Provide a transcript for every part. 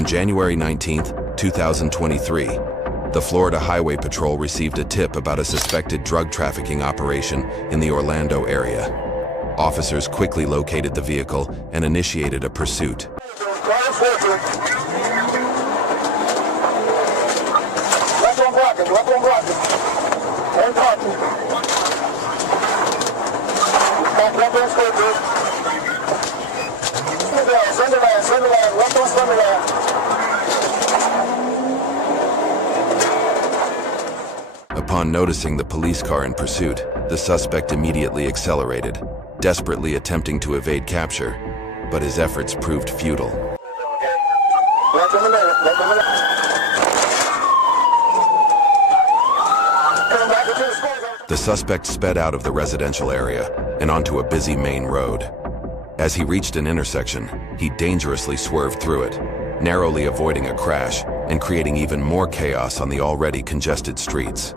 On January 19, 2023, the Florida Highway Patrol received a tip about a suspected drug trafficking operation in the Orlando area. Officers quickly located the vehicle and initiated a pursuit. Upon noticing the police car in pursuit, the suspect immediately accelerated, desperately attempting to evade capture, but his efforts proved futile. The suspect sped out of the residential area and onto a busy main road. As he reached an intersection, he dangerously swerved through it, narrowly avoiding a crash and creating even more chaos on the already congested streets.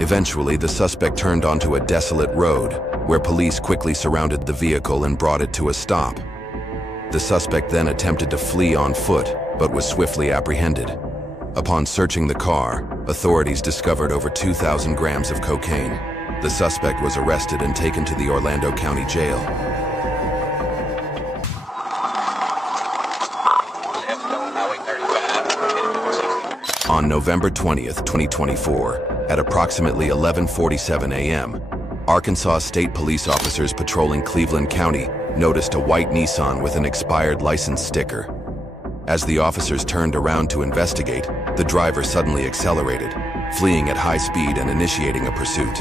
Eventually, the suspect turned onto a desolate road, where police quickly surrounded the vehicle and brought it to a stop. The suspect then attempted to flee on foot, but was swiftly apprehended. Upon searching the car, authorities discovered over 2,000 grams of cocaine. The suspect was arrested and taken to the Orlando County Jail. On November 20th, 2024, at approximately 11:47 a.m., Arkansas State Police officers patrolling Cleveland County noticed a white Nissan with an expired license sticker. As the officers turned around to investigate, the driver suddenly accelerated, fleeing at high speed and initiating a pursuit.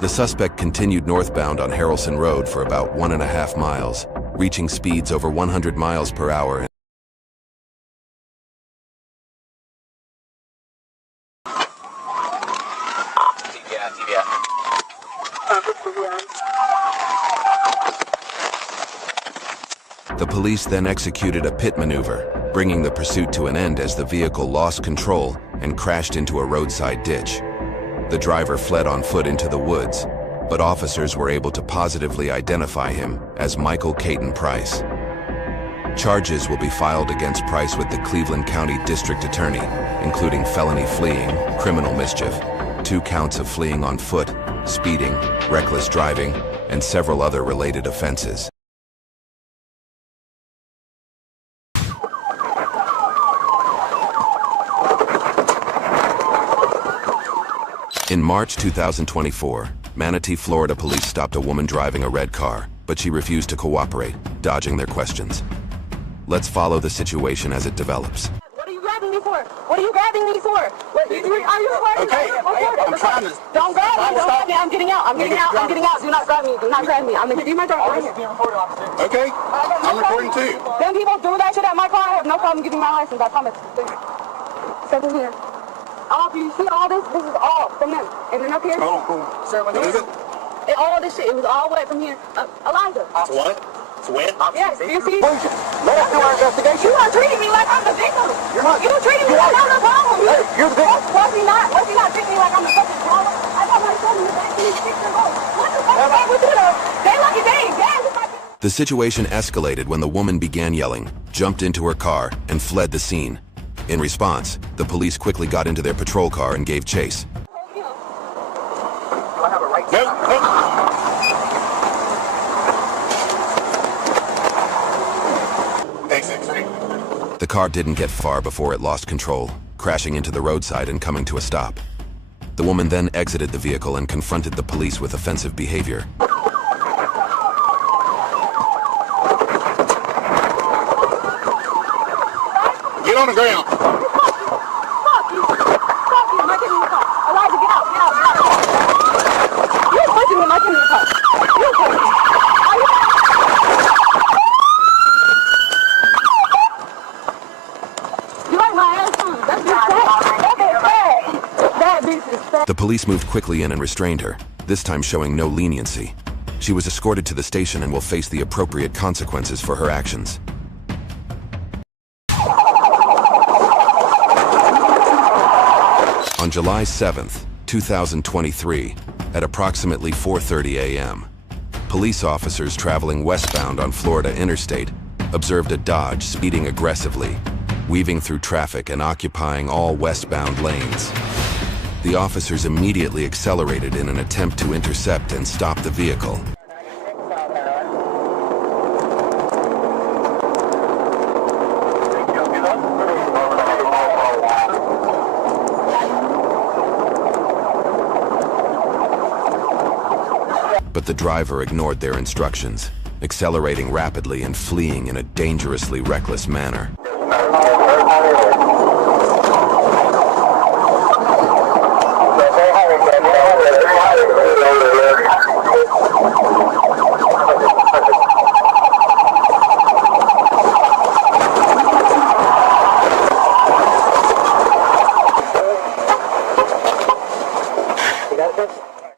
The suspect continued northbound on Harrelson Road for about 1.5 miles, reaching speeds over 100 miles per hour. The police then executed a pit maneuver, bringing the pursuit to an end as the vehicle lost control and crashed into a roadside ditch. The driver fled on foot into the woods, but officers were able to positively identify him as Michael Caton Price. Charges will be filed against Price with the Cleveland County District Attorney, including felony fleeing, criminal mischief, 2 counts of fleeing on foot, speeding, reckless driving, and several other related offenses. In March 2024, Manatee, Florida police stopped a woman driving a red car, but she refused to cooperate, dodging their questions. Let's follow the situation as it develops. What are you grabbing me for? What are you grabbing me for? Are you recording? Okay, I'm trying to... Don't grab me, don't grab me. I'm getting out. I'm getting out. I'm getting out. Do not grab me. Do not grab me. I'm gonna give you my driver right here. Okay, I'm recording too. Them people do that shit at my car. I have no problem giving my license. I promise. Step in here. All, you see all this? This is all from them. And then up here. Oh, cool. Sir, what is it? All this shit. It was all wet from here. Elijah. It's what? It's wet? Yes, you see? Let us do our investigation. You are treating me like I'm the victim. You're not. You're treating me like I'm the problem. Hey, you're the victim. Was he not treating me like I'm the fucking problem? I got my son in the back and he's 6 years old. What the fuck is wrong with you though? They lucky they ain't dead. The situation escalated when the woman began yelling, jumped into her car, and fled the scene. In response, the police quickly got into their patrol car and gave chase. Do I have a right to... No. The car didn't get far before it lost control, crashing into the roadside and coming to a stop. The woman then exited the vehicle and confronted the police with offensive behavior. Get on the ground. Fuck you. Fuck you. I'm not getting in the car. Elijah, get out. Get out. Get out. You're pushing me. I'm not getting in the car. You're pushing me. You like my ass too. That's just that bitch is fat. The police moved quickly in and restrained her, this time showing no leniency. She was escorted to the station and will face the appropriate consequences for her actions. On July 7th, 2023, at approximately 4:30 a.m., police officers traveling westbound on Florida Interstate observed a Dodge speeding aggressively, weaving through traffic and occupying all westbound lanes. The officers immediately accelerated in an attempt to intercept and stop the vehicle. But the driver ignored their instructions, accelerating rapidly and fleeing in a dangerously reckless manner.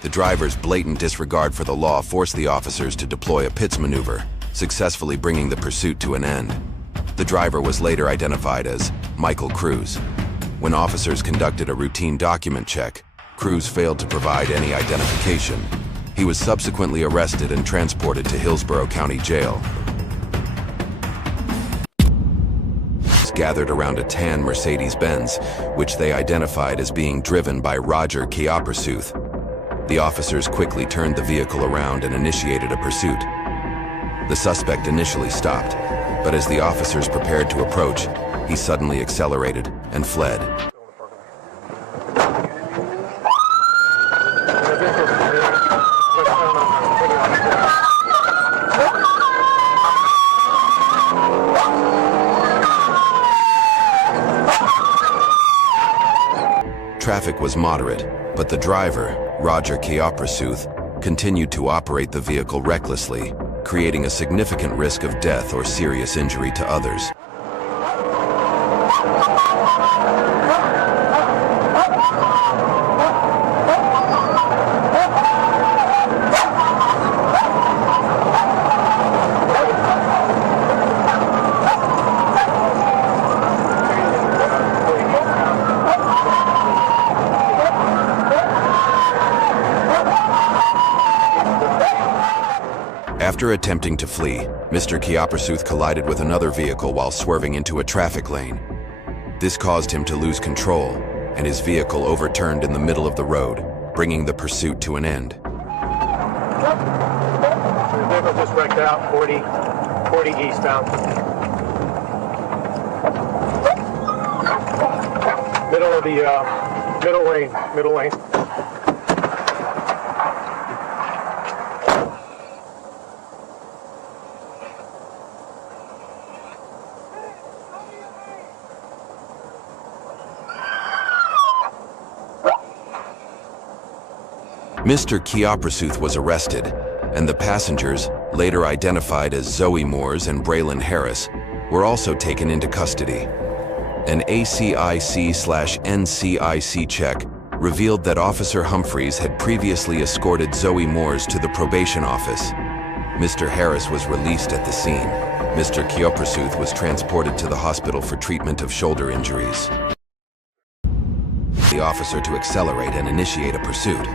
The driver's blatant disregard for the law forced the officers to deploy a pits maneuver, successfully bringing the pursuit to an end. The driver was later identified as Michael Cruz. When officers conducted a routine document check, Cruz failed to provide any identification. He was subsequently arrested and transported to Hillsborough County Jail. Gathered around a tan Mercedes-Benz, which they identified as being driven by Roger Kyekelly. The officers quickly turned the vehicle around and initiated a pursuit. The suspect initially stopped, but as the officers prepared to approach, he suddenly accelerated and fled. Traffic was moderate, but the driver, Roger Kyekelly, continued to operate the vehicle recklessly, creating a significant risk of death or serious injury to others. After attempting to flee, Mr. Kyekelly collided with another vehicle while swerving into a traffic lane. This caused him to lose control, and his vehicle overturned in the middle of the road, bringing the pursuit to an end. The vehicle just wrecked out, 40 eastbound. Middle of the middle lane. Mr. Kyekelly was arrested, and the passengers, later identified as Zoe Moores and Braylon Harris, were also taken into custody. An ACIC/NCIC check revealed that Officer Humphreys had previously escorted Zoe Moores to the probation office. Mr. Harris was released at the scene. Mr. Kyekelly was transported to the hospital for treatment of shoulder injuries. The officer to accelerate and initiate a pursuit.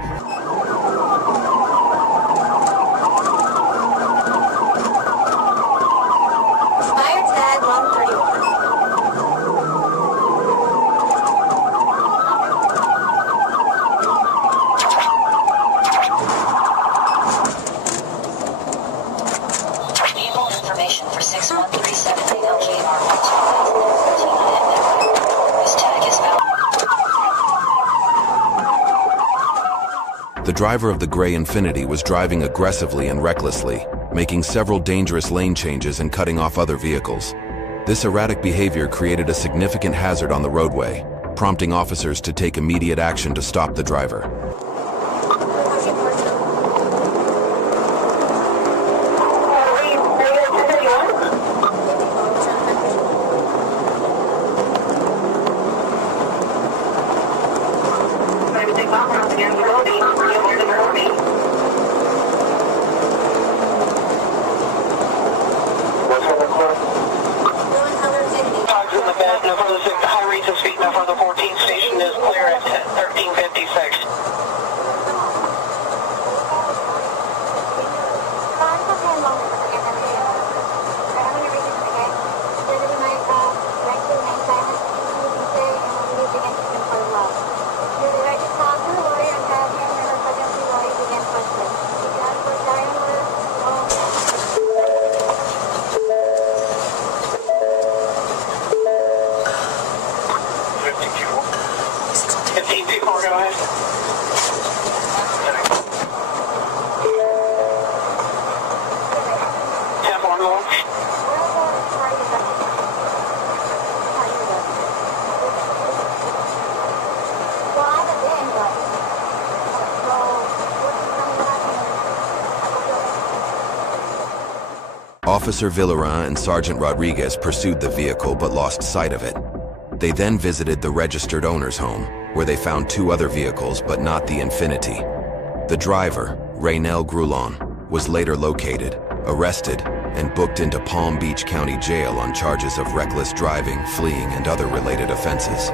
The driver of the gray Infiniti was driving aggressively and recklessly, making several dangerous lane changes and cutting off other vehicles. This erratic behavior created a significant hazard on the roadway, prompting officers to take immediate action to stop the driver. Officer Villarin and Sergeant Rodriguez pursued the vehicle but lost sight of it. They then visited the registered owner's home, where they found two other vehicles but not the Infiniti. The driver, Raynell Groulon, was later located, arrested, and booked into Palm Beach County Jail on charges of reckless driving, fleeing, and other related offenses.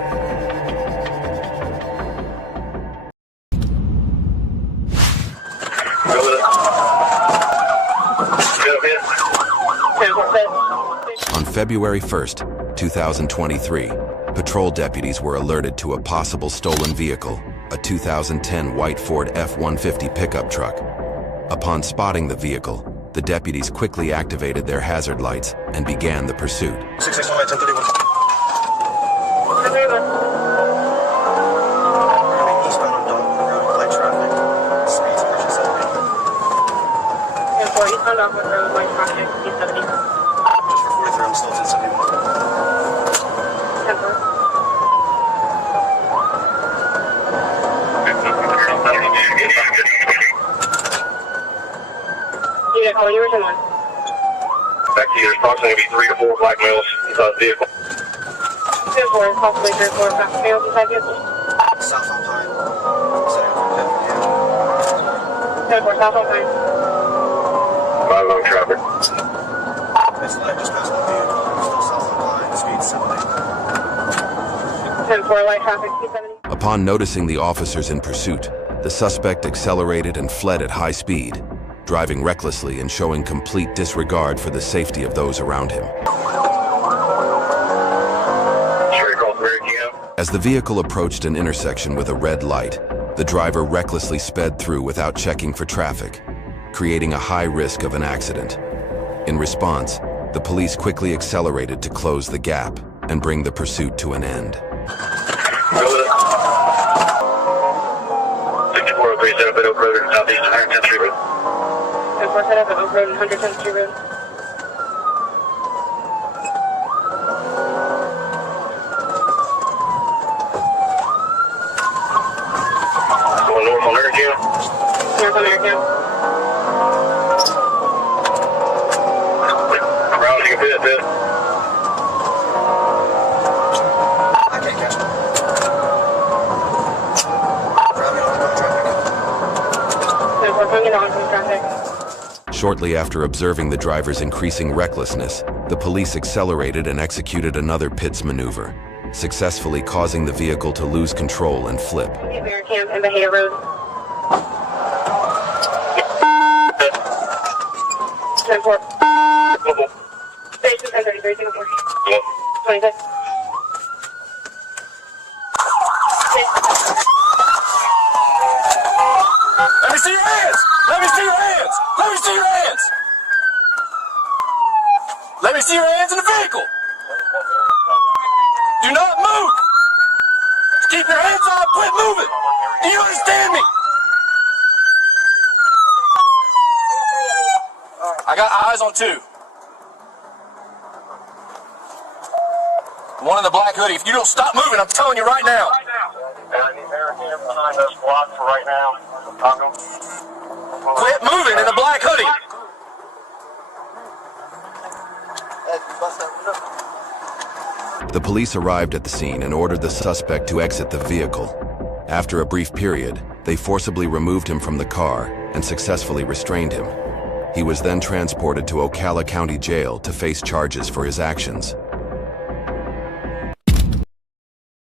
On February 1st, 2023, patrol deputies were alerted to a possible stolen vehicle, a 2010 white Ford F-150 pickup truck. Upon spotting the vehicle, the deputies quickly activated their hazard lights and began the pursuit. 661 1031. Eastbound on Dogwood Road, light traffic. Speeds approaching 70. Eastbound Dogwood Road, light traffic, speed 70. Just for 43, I'm still at 71. Yeah, call yours and one. Back to you. There's approximately 3 to 4 black males inside the vehicle. 2 to 4, possibly 3 or 4 black males inside vehicle. South on Pine. Setting for Kyekelly. 2 to 4, south on Pine. 5 on traffic. It's light, just passing the vehicle. Still south on Pine. Speed 70. 10 4, light traffic, speed 70. Upon noticing the officers in pursuit, the suspect accelerated and fled at high speed, driving recklessly and showing complete disregard for the safety of those around him. As the vehicle approached an intersection with a red light, the driver recklessly sped through without checking for traffic, creating a high risk of an accident. In response, the police quickly accelerated to close the gap and bring the pursuit to an end. 6403 set up at Oak Road and Southeast 110th Street Road. 10-4 set up at Oak Road and 110th Street Road. Going north on Energy. Rousing a bit. I can't catch him. Shortly after observing the driver's increasing recklessness, the police accelerated and executed another PITS maneuver, successfully causing the vehicle to lose control and flip. Camp and Bahia Road. 10-4. Station 1033, Singapore. 26. Let me see your hands! Let me see your hands! Let me see your hands! Let me see your hands in the vehicle! Do not move! Keep your hands off! Quit moving! Do you understand me? I got eyes on two. One in the black hoodie. If you don't stop moving, I'm telling you right now. Behind us blocked for right now. Quit moving in the black hoodie. The police arrived at the scene and ordered the suspect to exit the vehicle. After a brief period, they forcibly removed him from the car and successfully restrained him. He was then transported to Ocala County Jail to face charges for his actions.